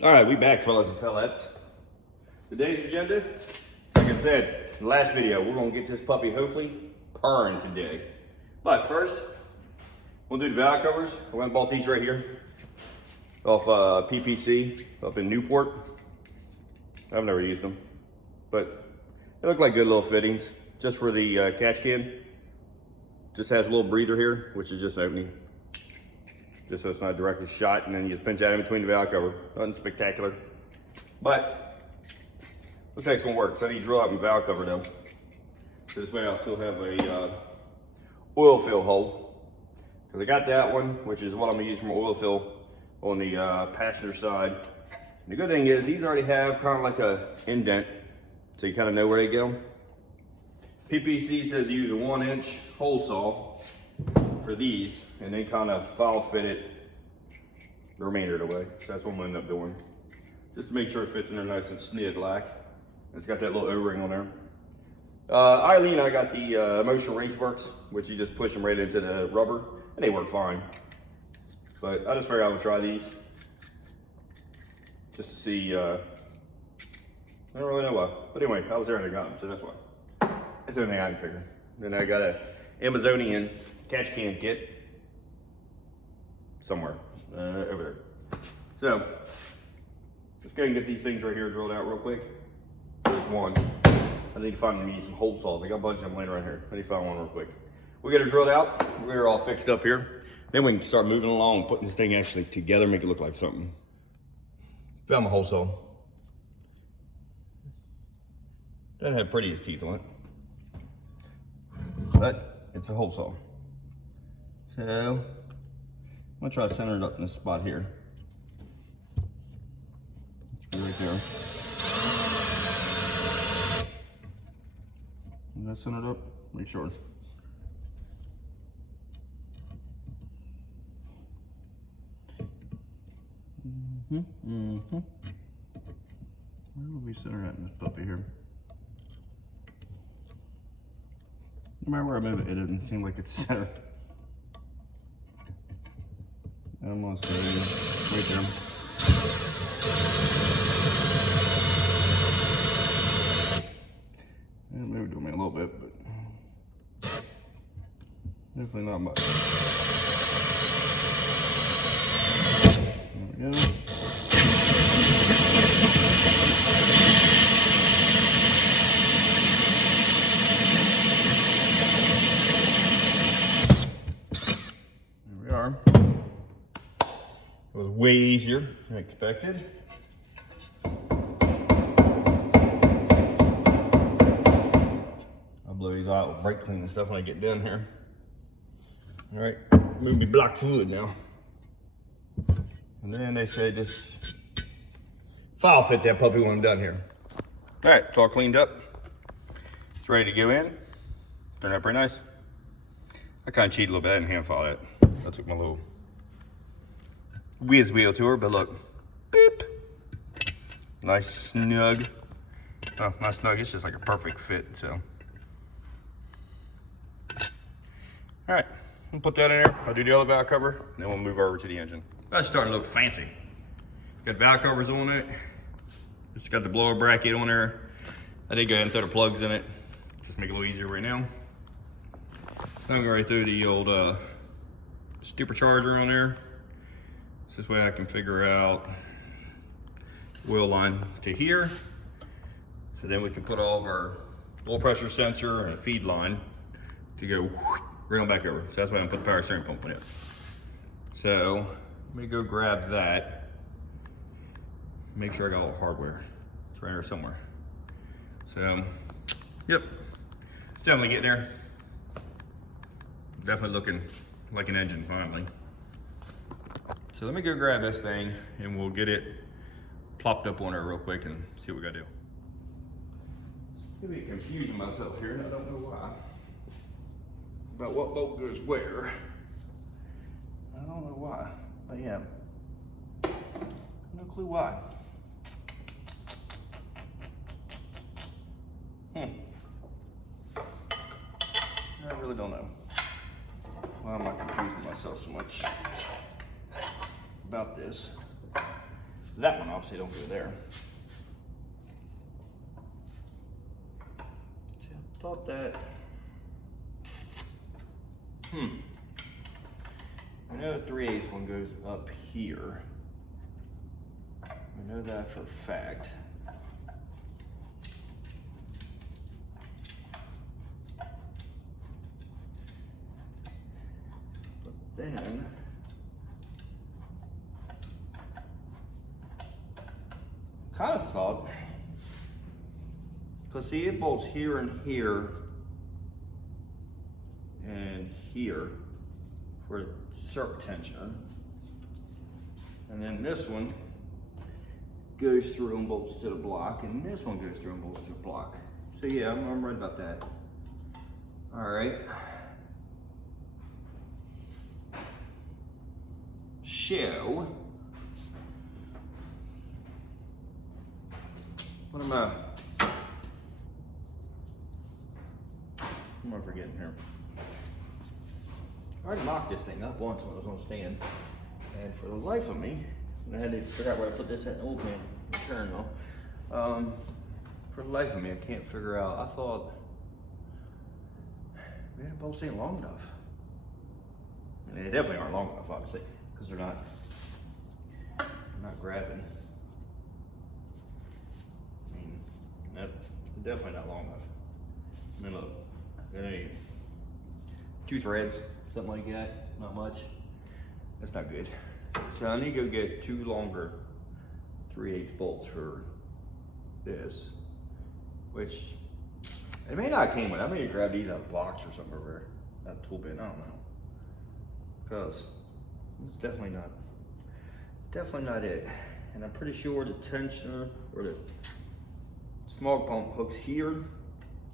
All right, we back, fellas and fellettes. Today's agenda, like I said in the last video, we're gonna get this puppy hopefully purring today. But first, we'll do the valve covers. I went and bought these right here off PPC up in Newport. I've never used them, but they look like good little fittings just for the catch can. Just has a little breather here, which is just an opening, just so it's not directly shot, and then you just pinch that in between the valve cover. Nothing spectacular, but looks like it's gonna work. So I need to drill out my valve cover though. So this way I'll still have a oil fill hole, because I got that one, which is what I'm gonna use for my oil fill on the passenger side. And the good thing is these already have kind of like a indent, so you kind of know where they go. PPC says use a 1-inch hole saw for these, and then kind of foul fit it the remainder of the way. So that's what I'm gonna end up doing, just to make sure it fits in there nice and snid like. It's got that little O-ring on there. Eileen, I got the Motion Race Works, which you just push them right into the rubber, and they work fine. But I just figured I would try these, just to see. I don't really know why, but anyway, I was there and I got them, so that's why. That's the only thing I can figure. Then I got a Amazonian catch can kit somewhere over there. So let's go and get these things right here drilled out real quick. There's one. I need to find me some hole saws. I got a bunch of them laying right here. I need to find one real quick. We get it drilled out. We're all fixed up here. Then we can start moving along, putting this thing actually together, make it look like something. Found my hole saw. Doesn't have prettiest teeth on it, but it's a hole saw. So I'm gonna try to center it up in this spot here. Right there. Is that centered up? Make sure. Where will we center that in this puppy here? No matter where I move it, it doesn't seem like it's centered. I'm gonna say right there. And maybe do me a little bit, but definitely not much. There we go. It was way easier than I expected. I'll blow these out with brake clean and stuff when I get done here. All right, move me blocks of wood now. And then they say just file fit that puppy when I'm done here. All right, it's all cleaned up. It's ready to go in. Turned out pretty nice. I kind of cheated a little bit. I didn't hand file that. I took my little whiz wheel to her, but look, beep. Nice snug. Oh, not snug, it's just like a perfect fit, so. All right, we'll put that in there. I'll do the other valve cover, and then we'll move over to the engine. That's starting to look fancy. Got valve covers on it. Just got the blower bracket on there. I did go ahead and throw the plugs in it. Just make it a little easier right now. So I'm going right through the old Supercharger on there. So this way I can figure out oil line to here. So then we can put all of our oil pressure sensor and a feed line to go right on back over. So that's why I'm putting the power steering pump in it. So let me go grab that. Make sure I got all the hardware. It's right here somewhere. So, yep, it's definitely getting there. Definitely looking like an engine finally. So let me go grab this thing and we'll get it plopped up on her real quick and see what we gotta do. Maybe confusing myself here and I don't know why. About what bolt goes where. I don't know why, but yeah. No clue why. I really don't know. Why am I confusing myself so much about this? that one off so you don't go there. See, I thought that. I know the 3/8 one goes up here. I know that for a fact. But then, kind of thought, because see, it bolts here and here and here for circ tensioner, and then this one goes through and bolts to the block, and this one goes through and bolts to the block. So yeah, I'm right about that. All right. So, what am I forgetting here? I already mocked this thing up once when I was on stand, and for the life of me, and I had to figure out where I put this at an old man return though. For the life of me, I can't figure out. I thought, man, the bolts ain't long enough. And they definitely aren't long enough, obviously, because they're not grabbing. I mean, that's definitely not long enough. I mean, look, I need 2 threads, something like that, not much. That's not good. So I need to go get 2 longer 3/8 bolts for this, which it may not came with. I may grab these out of the box or something over there, out the tool bin, I don't know. Because it's definitely not it. And I'm pretty sure the tensioner or the smog pump hooks here,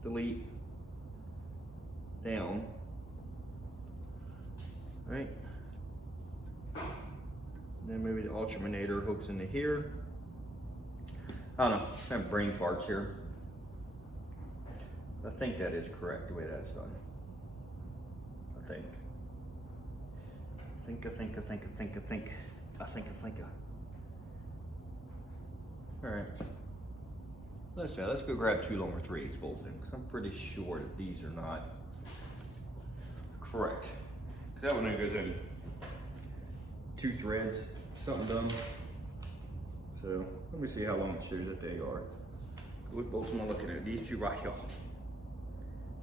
delete, down, right? Then maybe the Alternator hooks into here. I don't know, I have brain farts here. I think that is correct the way that's done. I think. All right. Let's go grab 2 longer 3/8 bolts then, because I'm pretty sure that these are not correct. Because that one goes in 2 threads, something dumb. So let me see how long it shows that they are. What bolts am I looking at? These 2 right here.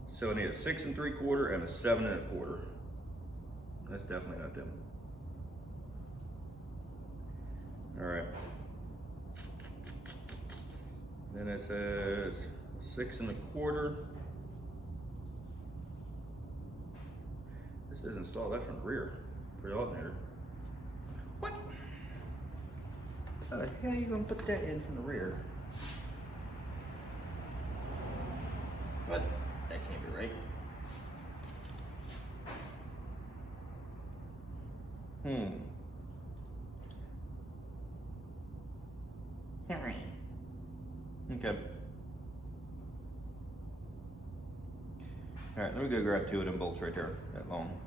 So I need a 6 3/4 and a 7 1/4. That's definitely not them. All right. Then it says 6 1/4. This is installed that from the rear for the alternator. What? How the hell are you gonna put that in from the rear? What? That can't be right. Okay. All right, let me go grab 2 of them bolts right there, that long.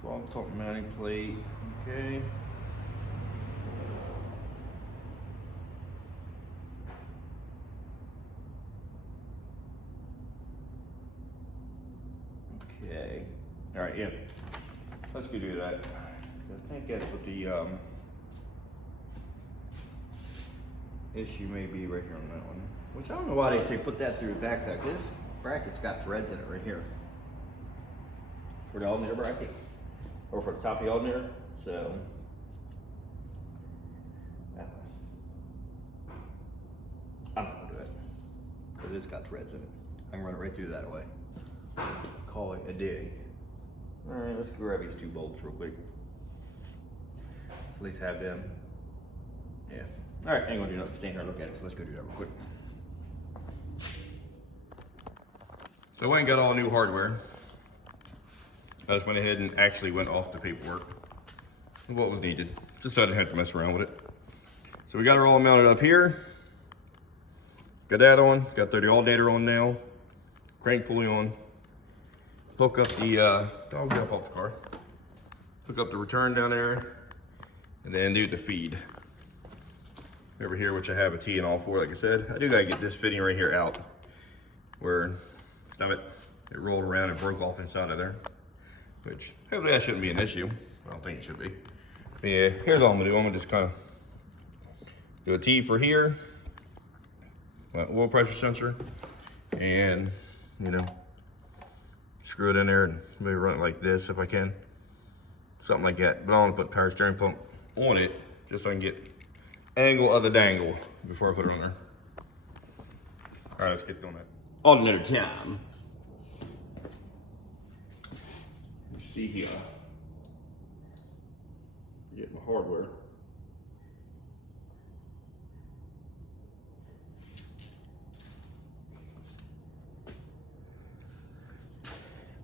Small top mounting plate, okay. Okay. All right, yeah. Let's go do that. I think that's what the issue may be right here on that one. Which I don't know why they say put that through the backside. This bracket's got threads in it right here. For the alternator bracket. Or for the top of the alternator. So that way. I'm not gonna do it. Because it's got threads in it. I can run it right through that way. Call it a day. Alright, let's grab these 2 bolts real quick. At least have them. Yeah. Alright, ain't gonna do nothing. Stand here and look at it, so let's go do that real quick. So I went and got all new hardware. I just went ahead and actually went off the paperwork of what was needed. Just so I didn't have to mess around with it. So we got her all mounted up here. Got that on, got the alternator on now. Crank pulley on. Hook up the, I'll get up off the car. Hook up the return down there. and then do the feed over here, which I have a T in all four. Like I said, I do gotta get this fitting right here out where, stop it, it rolled around and broke off inside of there, which hopefully that shouldn't be an issue. I don't think it should be. But yeah, here's all I'm gonna do. I'm gonna just kind of do a T for here, my oil pressure sensor, and you know, screw it in there and maybe run it like this if I can. Something like that. But I want to put power steering pump on it just so I can get angle of the dangle before I put it on there. All right, let's get on that. Alternator time. Let's see here. Get my hardware.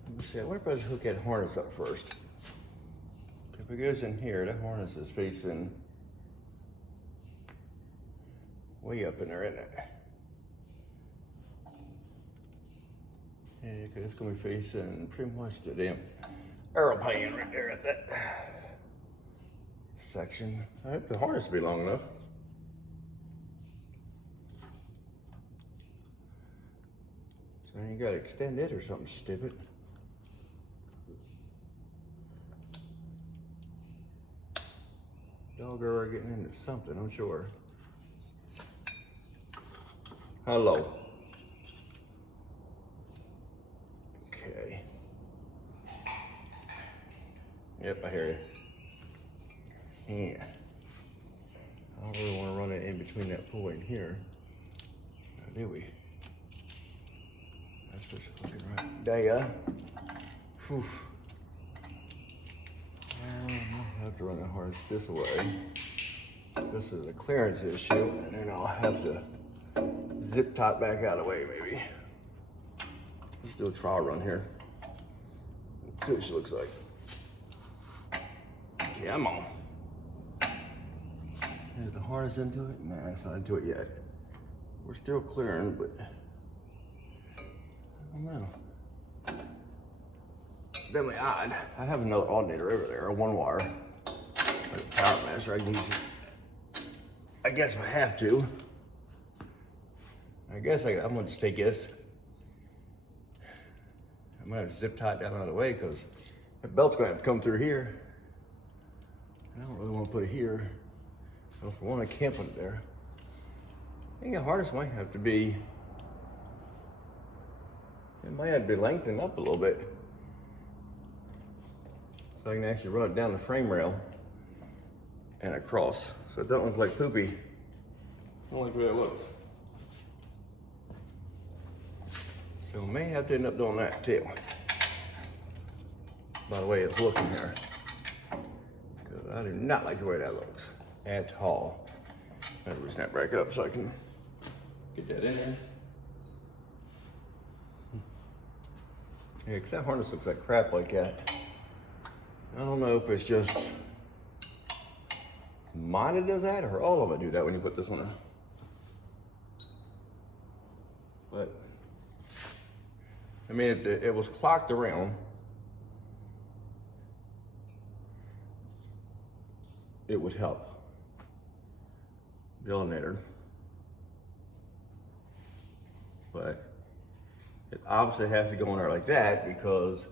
Let me see. I wonder if I should hook that harness up first. If it goes in here, that harness is facing way up in there, isn't it? Yeah, because it's going to be facing pretty much the damn aeroplane right there at that section. I hope the harness will be long enough. So you got to extend it or something stupid. Dog are getting into something, I'm sure. Hello. Okay. Yep, I hear you. Yeah. I don't really want to run it in between that pulley and here. Now, do we? That's supposed to look right. There. Whew. I have to run the harness this way. This is a clearance issue, and then I'll have to zip tie back out of the way, maybe. Let's do a trial run here. See what she looks like. Okay, I'm on. Is the harness into it? Nah, it's not into it yet. We're still clearing, but I don't know. Definitely odd. I have another alternator over there, a one wire. Like a power master, I can use it. I guess if I have to. I guess I'm gonna just take this. I'm gonna have to zip tie it down out of the way because the belt's gonna have to come through here. I don't really want to put it here. So if I want, I can't put it there. I think the harness might have to be, it might have to be lengthened up a little bit. So I can actually run it down the frame rail and across. So it don't look like poopy. I don't like the way it looks. So we may have to end up doing that too. By the way it's looking here. Because I do not like the way that looks at all. Let me snap back up so I can get that in there. Yeah, because that harness looks like crap like that. I don't know if it's just mine that does that or all of it do that when you put this one in. But, I mean, if it was clocked around, it would help. The alternator. But it obviously has to go in there like that because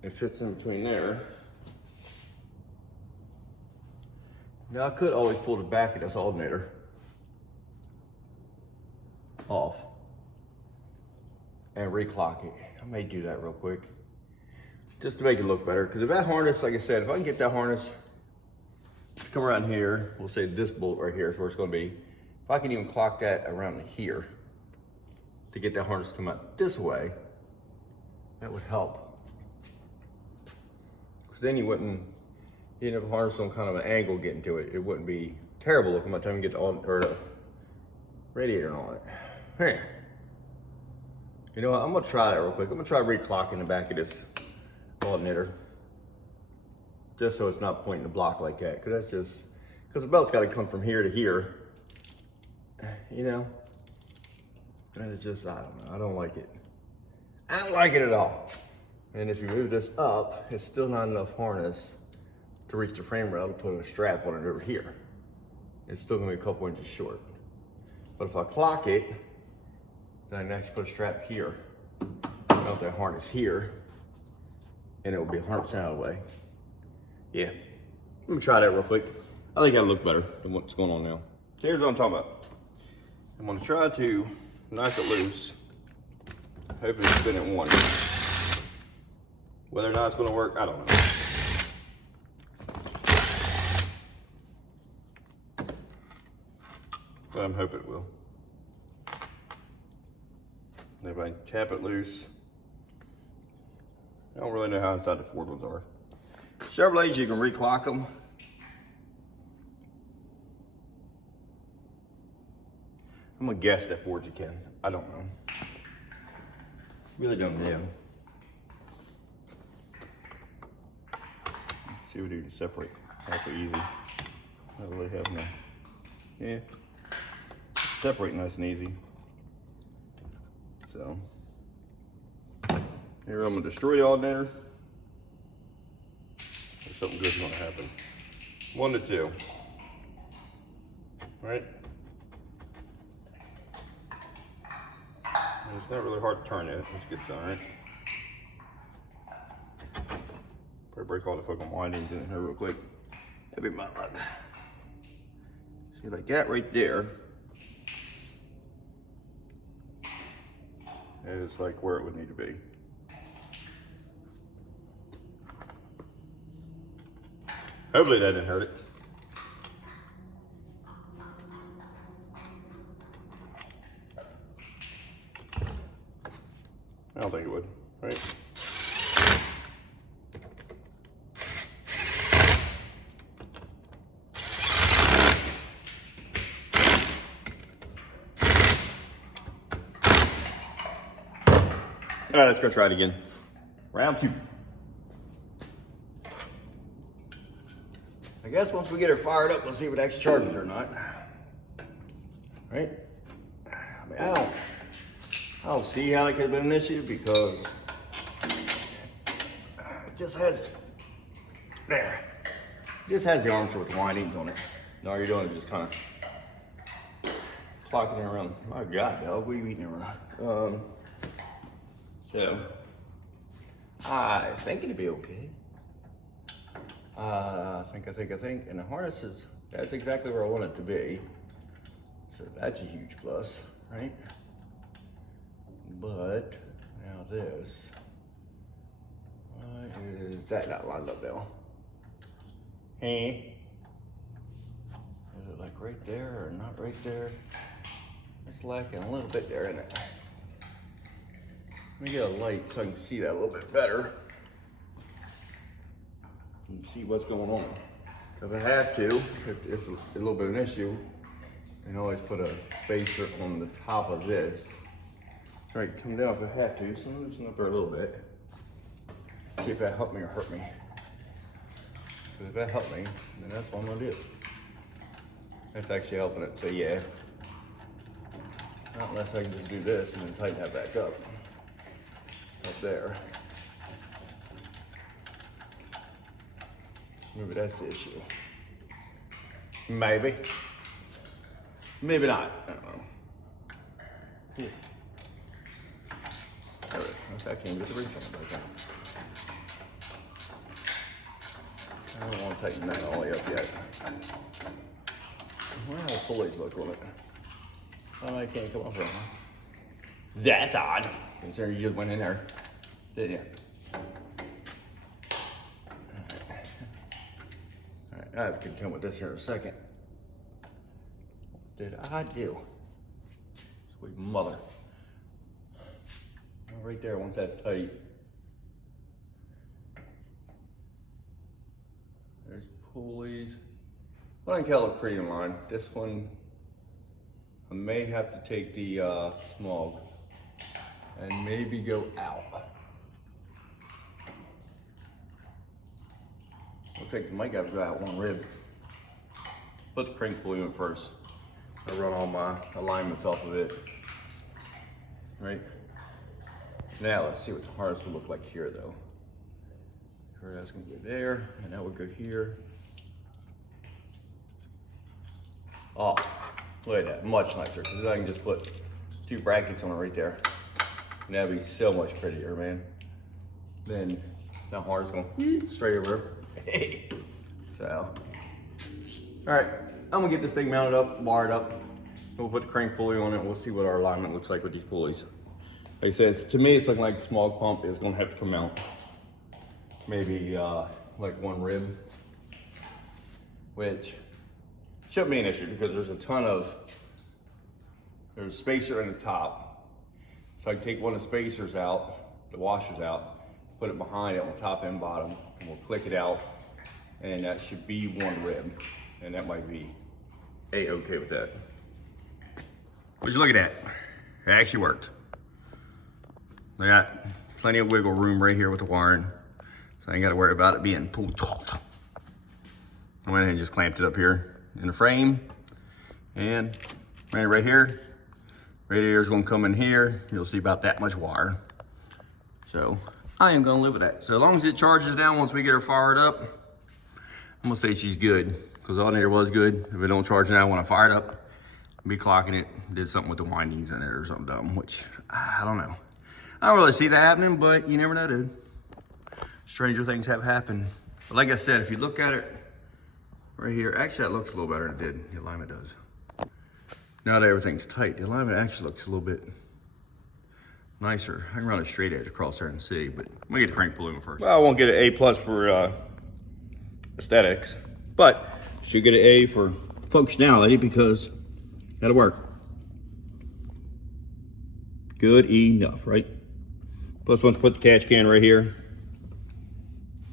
it fits in between there. Now I could always pull the back of this alternator off and reclock it. I may do that real quick just to make it look better. Because if that harness, like I said, if I can get that harness to come around here, we'll say this bolt right here is where it's going to be. If I can even clock that around here to get that harness to come out this way, that would help. Because then you wouldn't, you know, harness on kind of an angle getting to it. It wouldn't be terrible looking by the time you get the radiator on it. Here. You know what, I'm gonna try that real quick. I'm gonna try reclocking the back of this alternator. Just so it's not pointing the block like that. Because that's just, because the belt's gotta come from here to here. You know? That is just, I don't know, I don't like it. I don't like it at all. And if you move this up, it's still not enough harness to reach the frame rail to put a strap on it over here. It's still gonna be a couple inches short. But if I clock it, then I can actually put a strap here, mount that harness here, and it will be 100% out of the way. Yeah, let me try that real quick. I think that'll look better than what's going on now. So here's what I'm talking about. I'm gonna try to knock it loose, hoping to spin it once. Whether or not it's gonna work, I don't know. But I'm hoping it will. And if I tap it loose, I don't really know how inside the Ford ones are. Chevrolets, you can reclock them. I'm gonna guess that Fords you can. I don't know. Really don't know. See what we can separate. Awfully easy. Not really having to. Yeah. Separate nice and easy. So here I'm gonna destroy the alternator. Something good's gonna happen. 1 to 2. Right? And it's not really hard to turn it. That's a good sign, right? Probably break all the fucking windings in here real quick. That'd be my luck. See, like that right there is like where it would need to be. Hopefully that didn't hurt it. I don't think it would, right? All right, let's go try it again. Round 2. I guess once we get her fired up, we'll see if it actually charges or not. Right? I mean, I don't see how it could have been an issue because it just has, there. It just has the arms with windings on it. And all you're doing is just kind of clocking it around. My God, dog, what are you eating around? So, I think it'd be okay. I think, and the harness is, that's exactly where I want it to be. So that's a huge plus, right? But, now this, why is that not lined up now? Hey, is it like right there or not right there? It's lacking a little bit there, isn't it? Let me get a light so I can see that a little bit better. And see what's going on. If I have to, if it's a little bit of an issue, I can always put a spacer on the top of this. Try to come down if I have to, so loosen up her a little bit. See if that helped me or hurt me. Because if that helped me, then that's what I'm gonna do. That's actually helping it, so yeah. Not unless I can just do this and then tighten that back up. Up there. Maybe that's the issue. Maybe. Maybe not. I don't know. Yeah. All right. I can't get the reach on it right now. I don't want to tighten that all the way up yet. Where are the pulleys look on it? Oh, I can't come up with them. That's odd. Considering you just went in there, didn't you? Alright, I have to contend with this here in a second. What did I do? Sweet mother. Right there, once that's tight. There's pulleys. Well, I can tell look pretty in line. This one, I may have to take the smog and maybe go out. Looks like you might have to go out one rib. Put the crank pulley in first. I run all my alignments off of it. Right? Now let's see what the harness will look like here though. Or that's gonna go there, and that would go here. Oh, look at that, much nicer. Because I can just put 2 brackets on it right there. And that'd be so much prettier, man. Then that hard is going straight over. So, all right, I'm gonna get this thing mounted up, wired up. We'll put the crank pulley on it. We'll see what our alignment looks like with these pulleys. Like I said, to me, it's looking like the small pump is gonna have to come out. Maybe like 1 rib, which shouldn't be an issue because there's a ton of, there's a spacer in the top. So I can take one of the spacers out, the washers out, put it behind it on top and bottom, and we'll click it out, and that should be 1 rib. And that might be A-okay with that. Would you look at that? It actually worked. I got plenty of wiggle room right here with the wiring, so I ain't got to worry about it being pulled taut. I went ahead and just clamped it up here in the frame, and right here, radiator's gonna come in here. You'll see about that much wire. So I am gonna live with that. So as long as it charges down once we get her fired up, I'm gonna say she's good, because the alternator was good. If it don't charge now when I fire it up, I'll be clocking it, did something with the windings in it or something dumb, which I don't know. I don't really see that happening, but you never know, dude. Stranger things have happened. But like I said, if you look at it right here, actually that looks a little better than it did. The alignment does. Now that everything's tight, the alignment actually looks a little bit nicer. I can run a straight edge across there and see, but I'm gonna get the crank pulley on first. Well, I won't get an A+ for aesthetics, but should get an A for functionality because that'll work. Good enough, right? Plus, once you put the catch can right here,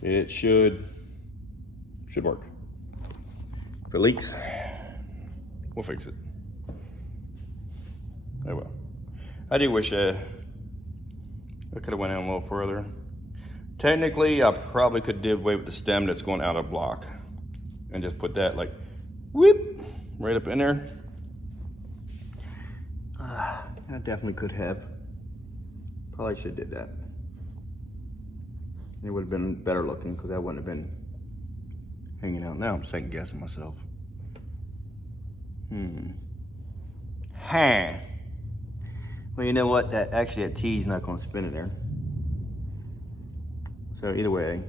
it should work. If it leaks, we'll fix it. Oh well. I do wish I could have went in a little further. Technically, I probably could did away with the stem that's going out of block and just put that like, whoop, right up in there. I definitely could have. Probably should have did that. It would have been better looking because that wouldn't have been hanging out. Now I'm second guessing myself. Well, you know what? That T's not going to spin in there. So either way,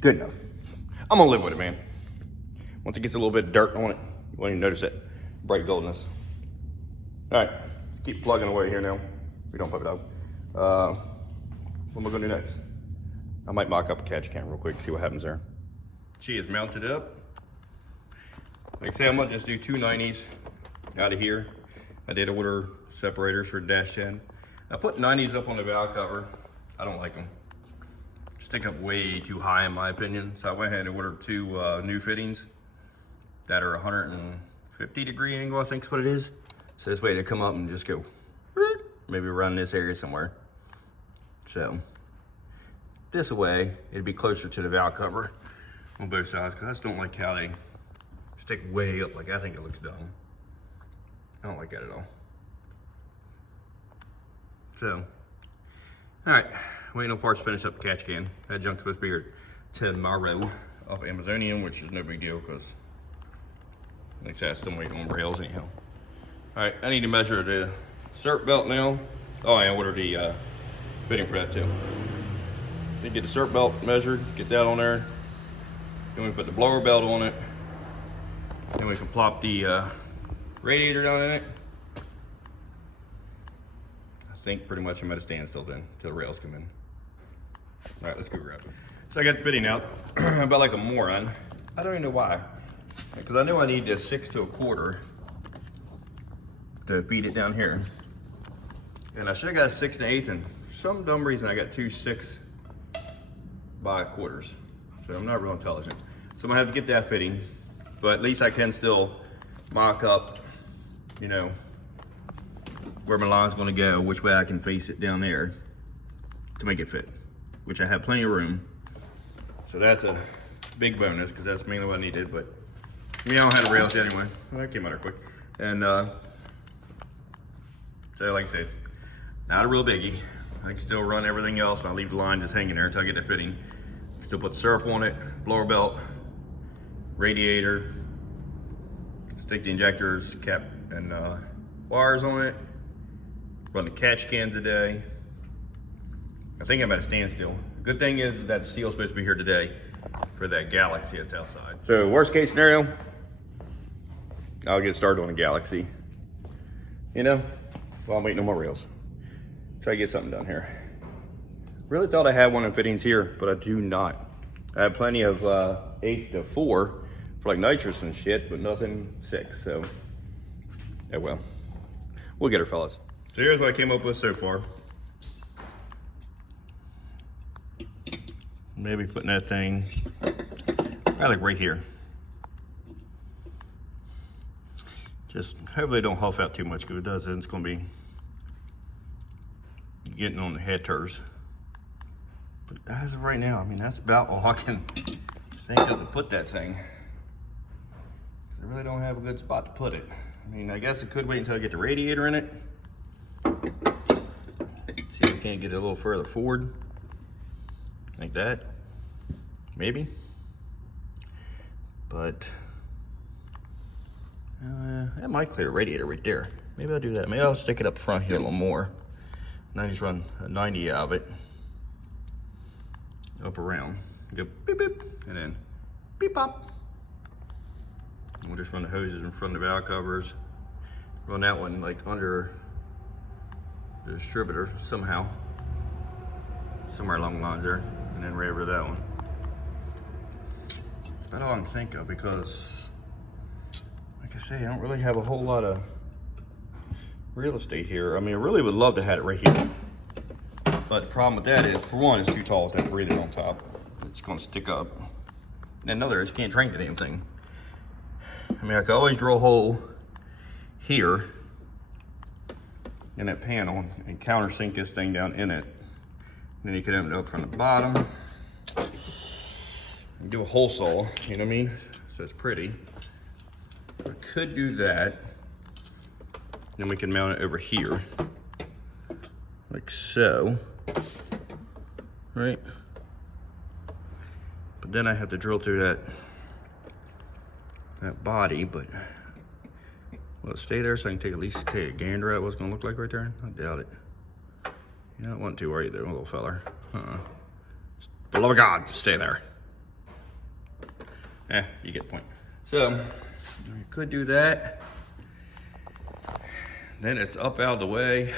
good enough. I'm gonna live with it, man. Once it gets a little bit of dirt on it, you won't even notice that bright goldness. All right, keep plugging away here now. We don't pump it out. What am I gonna do next? I might mock up a catch can real quick, see what happens there. She is mounted up. Like I said, I'm gonna just do 2 90s out of here. I did order separators for the dash 10. I put 90s up on the valve cover. I don't like them. Stick up way too high in my opinion. So I went ahead and ordered 2 new fittings that are 150-degree angle, I think is what it is. So this way they come up and just go, maybe run this area somewhere. So this way, it'd be closer to the valve cover on both sides, because I just don't like how they stick way up. Like, I think it looks dumb. I don't like that at all. So, all right, waiting on parts to finish up the catch can. That junk's supposed to be here tomorrow off Amazonian, which is no big deal because, like I said, I'm still waiting on rails anyhow. All right, I need to measure the SERP belt now. Oh, I ordered the fitting for that too. Then get the SERP belt measured, get that on there. Then we put the blower belt on it. Then we can plop the radiator down in it. I think pretty much I'm at a standstill then, until the rails come in. All right, let's go grab it. So I got the fitting out, about like a moron. I don't even know why. Because I know I need this 6 1/4 to feed it down here. And I should have got a 6 1/8, and for some dumb reason I got 2 6 1/4. So I'm not real intelligent. So I'm gonna have to get that fitting, but at least I can still mock up, you know, where my line's gonna go, which way I can face it down there to make it fit, which I have plenty of room. So that's a big bonus, because that's mainly what I needed, but I don't have the rails yet anyway. Well, that came out quick. And so like I said, not a real biggie. I can still run everything else, and I'll leave the line just hanging there until I get the fitting. Still put syrup on it, blower belt, radiator, stick the injectors, cap, and wires on it. Run the catch can today. I think I'm at a standstill. Good thing is that the seal's supposed to be here today for that Galaxy that's outside. So worst case scenario, I'll get started on a Galaxy. You know, while I'm waiting on my rails. Try to get something done here. Really thought I had one of the fittings here, but I do not. I have plenty of 8 to 4 for like nitrous and shit, but nothing 6, so yeah, well, we'll get her, fellas. So here's what I came up with so far. Maybe putting that thing probably like right here. Just hopefully don't huff out too much, because if it does, then it's gonna be getting on the head turrs. But as of right now, I mean, that's about all I can think of to put that thing. I really don't have a good spot to put it. I mean, I guess I could wait until I get the radiator in it. See if we can't get it a little further forward. Like that. Maybe. But that might clear the radiator right there. Maybe I'll do that. Maybe I'll stick it up front here a little more. And I just run a 90 out of it. Up around. Go beep beep. And then beep pop. And we'll just run the hoses in front of the valve covers. Run that one like under the distributor somehow. Somewhere along the lines there. And then right over that one. That's about all I can think of, because like I say, I don't really have a whole lot of real estate here. I mean, I really would love to have it right here. But the problem with that is, for one, it's too tall with that breather on top. It's gonna stick up. And another is, you can't drain the damn thing. I mean, I could always drill a hole here in that panel and countersink this thing down in it. And then you could open it up from the bottom and do a hole saw, you know what I mean? So it's pretty. I could do that. Then we can mount it over here, like so, right? But then I have to drill through that body, but will it stay there so I can at least take a gander at what it's gonna look like right there? I doubt it. You don't want to, are you, there, little feller? For the love of God, stay there. You get the point. So, you could do that. Then it's up out of the way.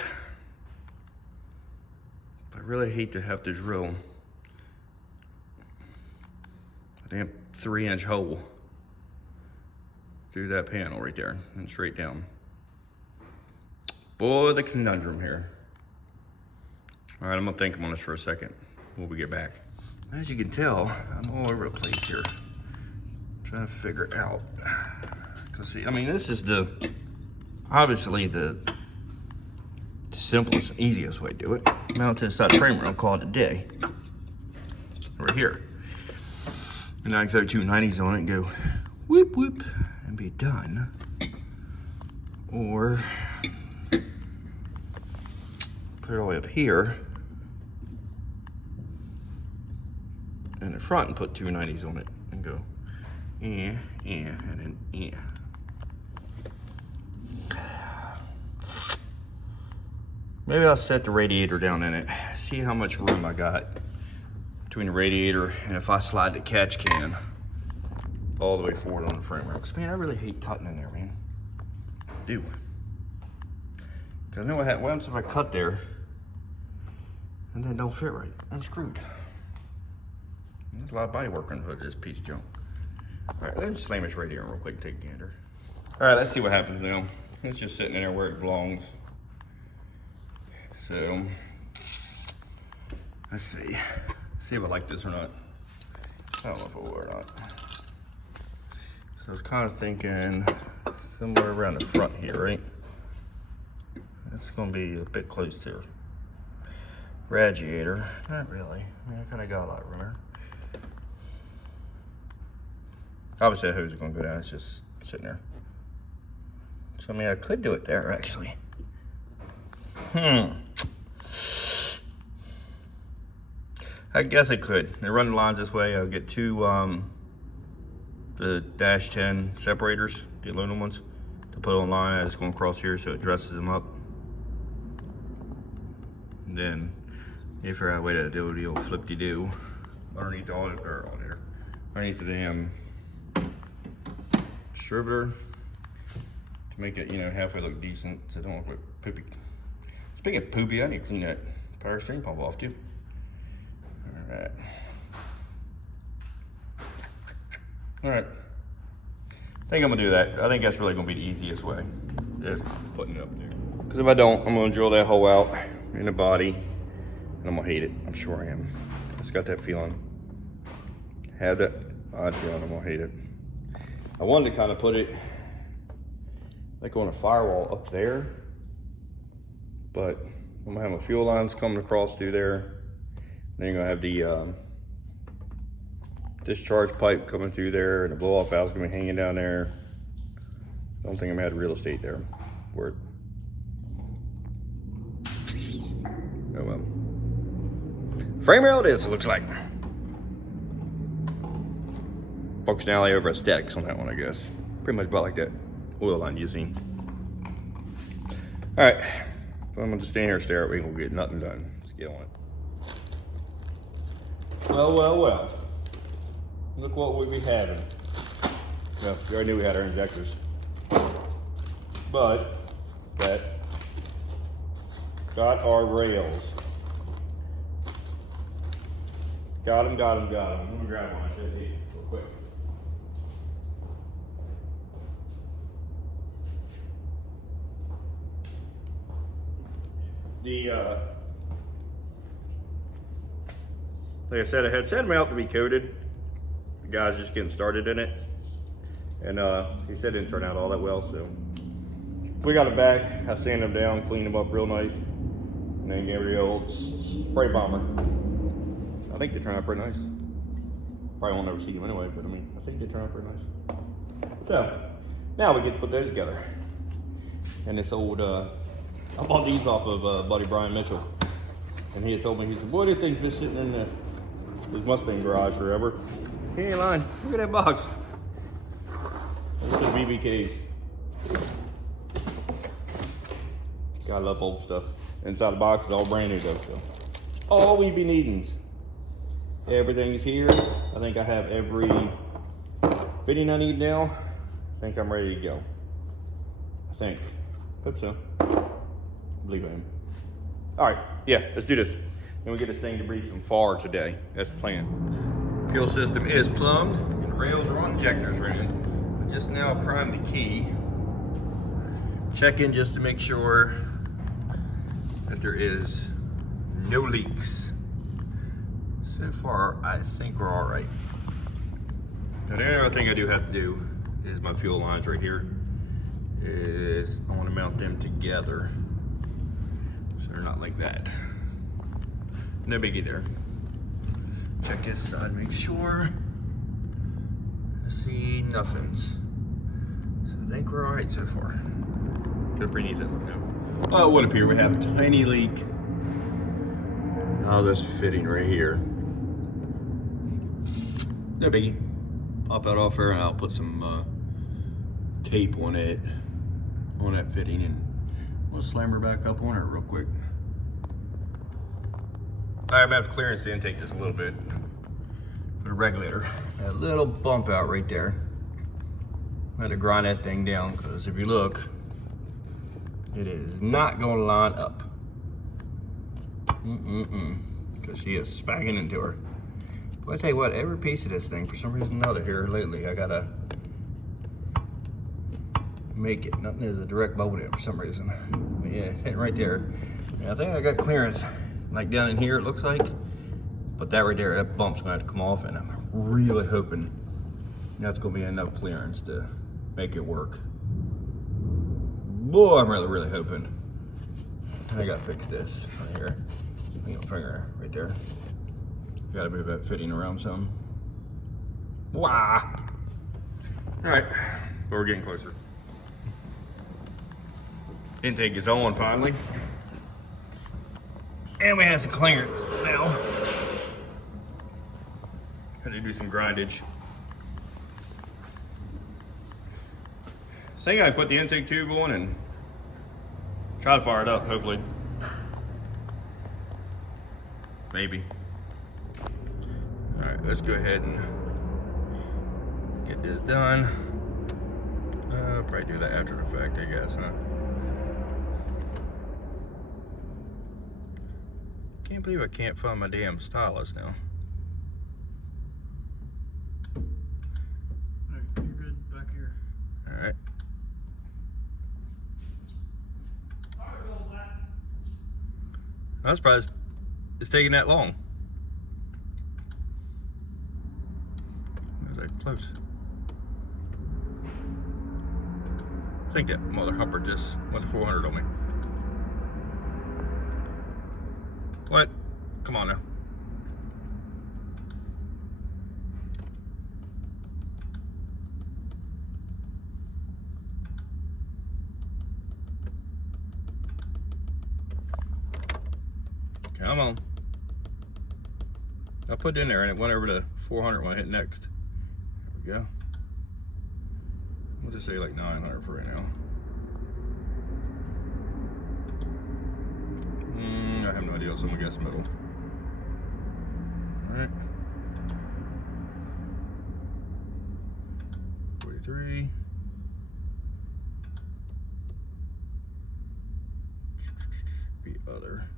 I really hate to have to drill a damn 3-inch hole through that panel right there and straight down. Boy, the conundrum here. All right, I'm gonna think on this for a second when we get back. As you can tell, I'm all over the place here. Trying to figure out. Cause see, I mean, this is obviously the simplest, easiest way to do it. Mount it to the side of the frame rail, call it a day. Right here. And now I can throw 2 90s on it and go whoop whoop and be done. Or put it all the way up here in the front and put 2 90s on it and go and then Maybe I'll set the radiator down in it, see how much room I got between the radiator and if I slide the catch can all the way forward on the frame rail. Cause man, I really hate cutting in there, man. I do. Cause I know what happens if I cut there and then don't fit right. I'm screwed. There's a lot of body work on the hood of this piece of junk. All right, let's slam this radiator real quick and take a gander. All right, let's see what happens now. It's just sitting in there where it belongs. So, let's see if I like this or not. I don't know if I will or not. So I was kind of thinking somewhere around the front here, right? That's gonna be a bit close to radiator. Not really. I mean, I kind of got a lot of room there. Obviously, that hose is gonna go down. It's just sitting there. So, I mean, I could do it there, actually. I guess I could. I run the lines this way. I'll get two the dash 10 separators, the aluminum ones, to put on line. I just go across here so it dresses them up. And then you figure out a way to do the old flip-de-doo underneath all the, or all there, underneath the damn distributor to make it, you know, halfway look decent so it don't look like poopy. Speaking of poopy, I need to clean that power steering pump off too. Alright. Alright. I think I'm gonna do that. I think that's really gonna be the easiest way. Just putting it up there. Because if I don't, I'm gonna drill that hole out in the body and I'm gonna hate it. I'm sure I am. I just got that feeling. Have that odd feeling I'm gonna hate it. I wanted to kind of put it like on a firewall up there, but I'm gonna have my fuel lines coming across through there. Then you're gonna have the discharge pipe coming through there, and the blow off valve's gonna be hanging down there. I don't think I'm gonna have real estate there. Word. Oh well. Frame rail it is, it looks like. Functionality over aesthetics on that one, I guess. Pretty much about like that oil line using. All right, so I'm gonna just stand here and stare at it. We ain't gonna get nothing done. Let's get on it. Well, well, well. Look what we be having. Well, we already knew we had our injectors. But that got our rails. Got them, got them, got them. Let me grab one. I should eat real quick. Like I said, I had set them out to be coated. The guy's just getting started in it. And he said it didn't turn out all that well, so. We got it back. I sanded them down, cleaned them up real nice. And then gave it the old spray bomber. I think they turned out pretty nice. Probably won't ever see them anyway, but I mean, I think they turned out pretty nice. So, now we get to put those together. And this old, I bought these off of buddy Brian Mitchell. And he had told me, he said, boy, this thing's been sitting in his Mustang garage forever. He ain't lying. Look at that box. This is BBK's. God, I love old stuff. Inside the box is all brand new though. So. All we be needing. Everything's here. I think I have every fitting I need now. I think I'm ready to go. I think. Hope so. I believe I am. All right, yeah, let's do this. Then we get this thing to breathe some far today. That's the plan. Fuel system is plumbed and the rails are on, injectors are in. I just now primed the key. Check in just to make sure that there is no leaks. So far, I think we're all right. Now, the only other thing I do have to do is my fuel lines right here. I want to mount them together so they're not like that. No biggie there. Check this side, make sure. I see nothings. So I think we're all right so far. Could pretty neat that look now. Oh, it would appear we have a tiny leak. Oh, this fitting right here. No biggie. Pop that off there and I'll put some tape on it, on that fitting, and we'll slam her back up on her real quick. All right, I'm gonna have to clearance the intake just a little bit. Put a regulator, a little bump out right there. I had to grind that thing down because if you look, it is not going to line up. Because she is spagging into her. But I tell you what, every piece of this thing, for some reason or another here lately, I gotta make it. Nothing is a direct bolt in for some reason. But yeah, hitting right there. And I think I got clearance, like down in here it looks like. But that right there, that bump's gonna have to come off, and I'm really hoping that's gonna be enough clearance to make it work. Boy, I'm really hoping. I gotta fix this right here. Finger right there. Gotta move that fitting around some. Wow. All right, but we're getting closer. Intake is on finally. And we have some clearance now. Had to do some grindage. I think I put the intake tube on and try to fire it up, hopefully. Maybe. All right, let's go ahead and get this done. I'll probably do that after the fact, I guess, huh? Can't believe I can't find my damn stylus now. Alright, you're good back here. Alright. I'm surprised it's taking that long. Was that close? I think that mother humper just went to 400 on me. What? Come on now. Come on. I put it in there and it went over to 400 when I hit next. There we go. We'll just say like 900 for right now. I have no idea, so I'm gonna guess middle. Alright. 43. Be other.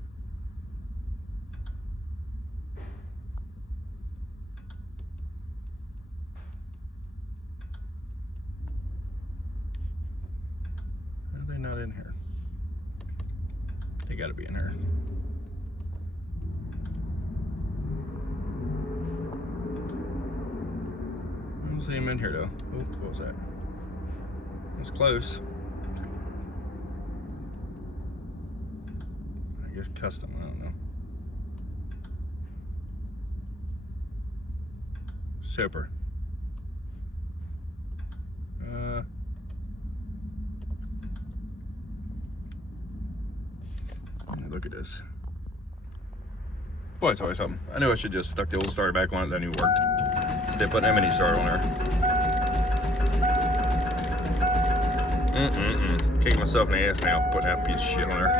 Are they not in here? They gotta be in here. I don't see him in here though. Oh, what was that? That's close. I guess custom, I don't know. Super. Look at this. Boy, it's always something. I knew I should just stuck the old starter back on it, that knew it worked. Instead of putting that mini starter on there. Kicking myself in the ass now, putting that piece of shit on there.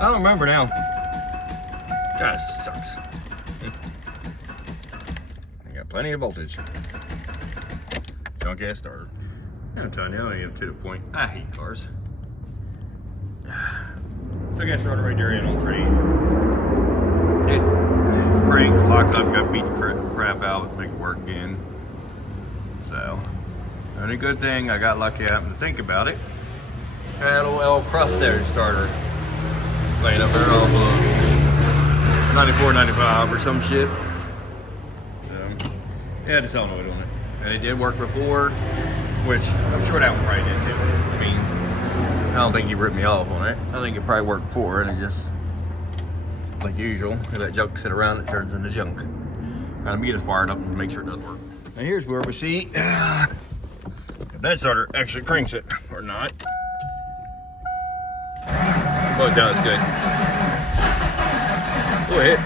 I don't remember now. God, it sucks. I got plenty of voltage. Junk ass starter. I'm telling you, I am to the point. I hate cars. Took that starter right there in on trade. It cranks, locks up, got beat the crap out, make it work again. So, only good thing I got lucky, I happened to think about it. Had a little crust there starter laying up there off of 94, 95 or some shit. So, yeah, just don't know what on it. And it did work before, which I'm sure that one probably did too. I mean, I don't think he ripped me off on it. I think it probably worked before, and it just, like usual, if that junk sit around, it turns into junk. Let me get it fired up and make sure it does work. Now here's where we see if that starter actually cranks it or not. Oh, it does, good. Go ahead.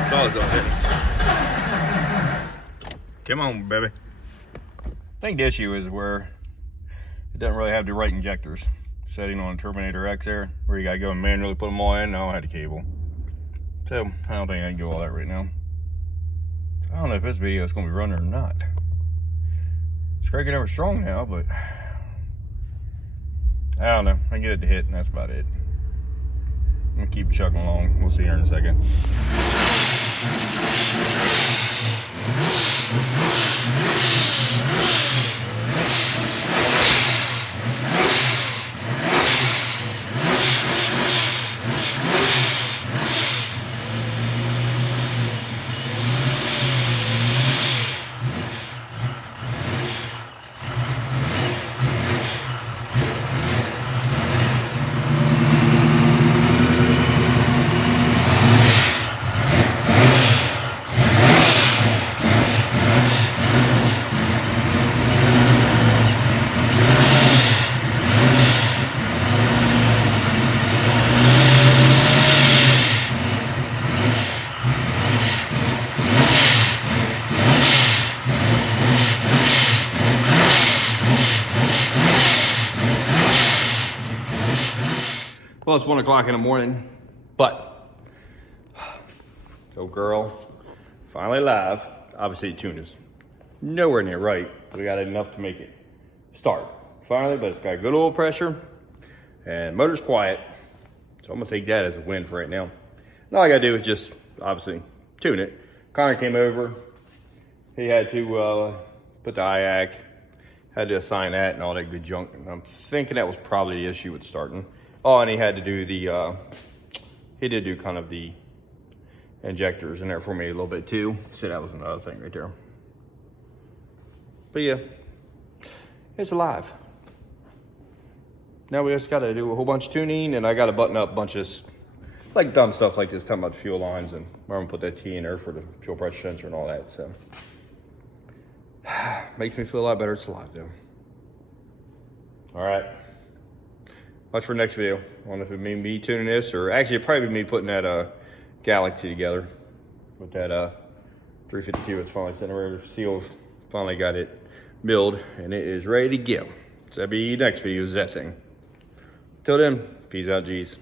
That's all it's doing, hit. Come on, baby. I think the issue is where it doesn't really have the right injectors. Setting on a Terminator X there, where you gotta go and manually put them all in. No, I had a cable. So, I don't think I can do all that right now. I don't know if this video is gonna be running or not. It's cranking ever strong now, but I don't know. I can get it to hit, and that's about it. I'm gonna keep chugging along. We'll see here in a second. Well, it's 1 o'clock in the morning, but old girl, finally alive. Obviously the tune is nowhere near right. We got enough to make it start finally, but it's got good oil pressure and motor's quiet. So I'm gonna take that as a win for right now. And all I gotta do is just obviously tune it. Connor came over. He had to put the IAC, had to assign that and all that good junk. And I'm thinking that was probably the issue with starting. Oh, and he had to do the, he did do kind of the injectors in there for me a little bit too. So that was another thing right there. But yeah, it's alive. Now we just gotta do a whole bunch of tuning, and I gotta button up a bunch of like dumb stuff like this, talking about the fuel lines, and I'm gonna put that T in there for the fuel pressure sensor and all that. So makes me feel a lot better. It's alive though. All right. Watch for the next video. I don't know if it mean me tuning this, or actually it'd probably be me putting that Galaxy together with that 352. It's finally sitting around. The seal finally got it milled, and it is ready to go. So that'll be next video is that thing. Till then, peace out, G's.